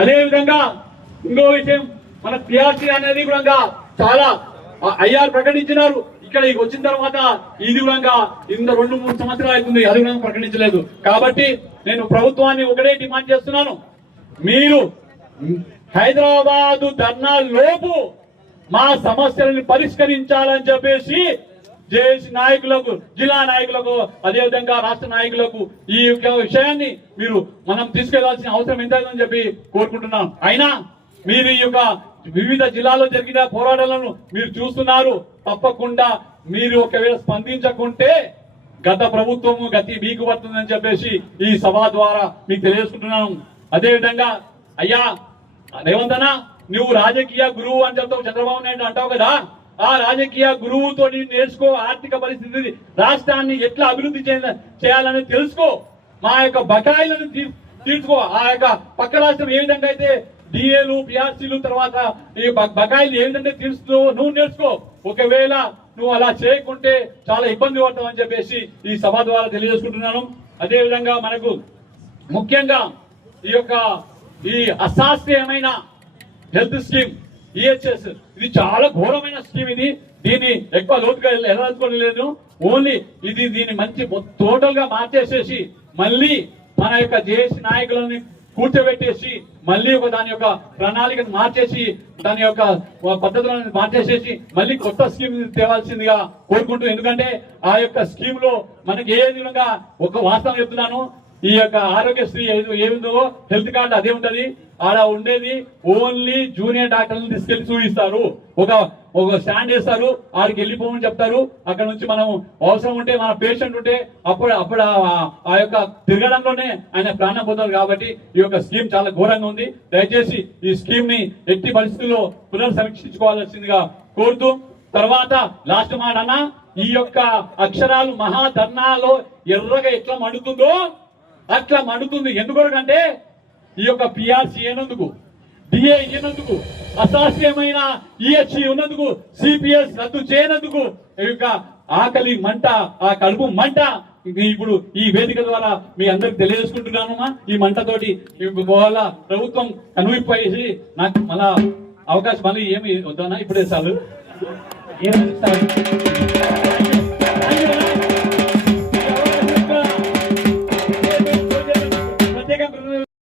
అదే విధంగా ఇంకో విషయం, మన పిఆర్సీ అనేది కూడా చాలా ఐఆర్ ప్రకటించినారు. ఇక్కడ వచ్చిన తర్వాత ఇది కూడా ఇంత 2-3 సంవత్సరాలు అవుతుంది, అది కూడా ప్రకటించలేదు. కాబట్టి నేను ప్రభుత్వాన్ని ఒకటే డిమాండ్ చేస్తున్నాను, మీరు హైదరాబాదు ధర్నా లోపు మా సమస్యలను పరిష్కరించాలని చెప్పేసి జేఏసీ నాయకులకు, జిల్లా నాయకులకు, అదేవిధంగా రాష్ట్ర నాయకులకు ఈ విషయాన్ని మనం తీసుకెళ్లాల్సిన అవసరం ఎంతైందని చెప్పి కోరుకుంటున్నాం. అయినా మీరు ఈ యొక్క వివిధ జిల్లాల్లో జరిగిన పోరాటాలను మీరు చూస్తున్నారు. తప్పకుండా మీరు ఒకవేళ స్పందించకుంటే గత ప్రభుత్వము గతి మీకు పడుతుందని చెప్పేసి ఈ సభ ద్వారా మీకు తెలియజేసుకుంటున్నాను. అదేవిధంగా అయ్యా రేవంత్ అన్న, నువ్వు రాజకీయ గురువు అని చెప్తావు, చంద్రబాబు నాయుడు అంటావు కదా, ఆ రాజకీయ గురువుతో నీవు నేర్చుకో. ఆర్థిక పరిస్థితి రాష్ట్రాన్ని ఎట్లా అభివృద్ధి చేయాలని తెలుసుకో. మా యొక్క బకాయిలను తీర్చుకో. ఆ యొక్క పక్క రాష్ట్రం ఏ విధంగా అయితే డిఏలు, పిఆర్సీలు, తర్వాత ఈ బకాయిలు ఏ విధంగా తీరుస్తూ నువ్వు నేర్చుకో. ఒకవేళ నువ్వు అలా చేయకుంటే చాలా ఇబ్బంది పడతావు అని చెప్పేసి ఈ సభ ద్వారా తెలియజేసుకుంటున్నాను. అదేవిధంగా మనకు ముఖ్యంగా ఈ అశాస్త్రీయమైన హెల్త్ స్కీమ్ ఈహెచ్ఎస్, ఇది చాలా ఘోరమైన స్కీమ్. దీన్ని ఎక్కువ లోతుగా వెళ్ళదలుచుకోలేదు. ఓన్లీ దీన్ని మంచి టోటల్ గా మార్చేసేసి మళ్ళీ మన యొక్క జేఏసీ నాయకులని కూర్చోబెట్టేసి మళ్ళీ దాని యొక్క ప్రణాళికను మార్చేసి దాని యొక్క పద్ధతులను మార్చేసేసి మళ్ళీ కొత్త స్కీమ్ తేవాల్సిందిగా కోరుకుంటూ, ఎందుకంటే ఆ యొక్క స్కీమ్ లో మనకి ఏ విధంగా ఒక వాస్తవం చెప్తున్నాను, ఈ యొక్క ఆరోగ్యశ్రీ ఏముందో హెల్త్ కార్డు అదే ఉంటది. ఆడ ఉండేది ఓన్లీ జూనియర్ డాక్టర్లను తీసుకెళ్లి చూపిస్తారు. ఒక స్టాండ్ చేస్తారు, ఆడికి వెళ్ళిపోమని చెప్తారు. అక్కడ నుంచి మనం అవసరం ఉంటే మన పేషెంట్ ఉంటే అప్పుడు ఆ యొక్క తిరగడంలోనే ఆయన ప్రాణం పొందారు. కాబట్టి ఈ యొక్క స్కీమ్ చాలా ఘోరంగా ఉంది. దయచేసి ఈ స్కీమ్ ని ఎట్టి పరిస్థితుల్లో పునర్సమీక్షించుకోవాల్సిందిగా కోరుతూ, తర్వాత లాస్ట్ మాట అన్న, ఈ యొక్క అక్షరాలు మహాధర్నాలో ఎర్రగా ఎట్లా మండుతుందో అట్లా మండుతుంది. ఎందుకంటే ఈ యొక్క పిఆర్సీ అయినందుకు, డిఏ ఇయ్యనందుకు, అశాస్త్రీయమైన ఈహెచ్సి ఉన్నందుకు, సిపిఎస్ రద్దు చేయనందుకు ఈ యొక్క ఆకలి మంట, ఆ కడుపు మంట ఇప్పుడు ఈ వేదిక ద్వారా మీ అందరికి తెలియజేసుకుంటున్నాను. ఈ మంటతోటి వాళ్ళ ప్రభుత్వం కనువిప్పేసి నాకు మళ్ళా అవకాశం మళ్ళీ ఏమి వద్దన్నా ఇప్పుడే చాలు.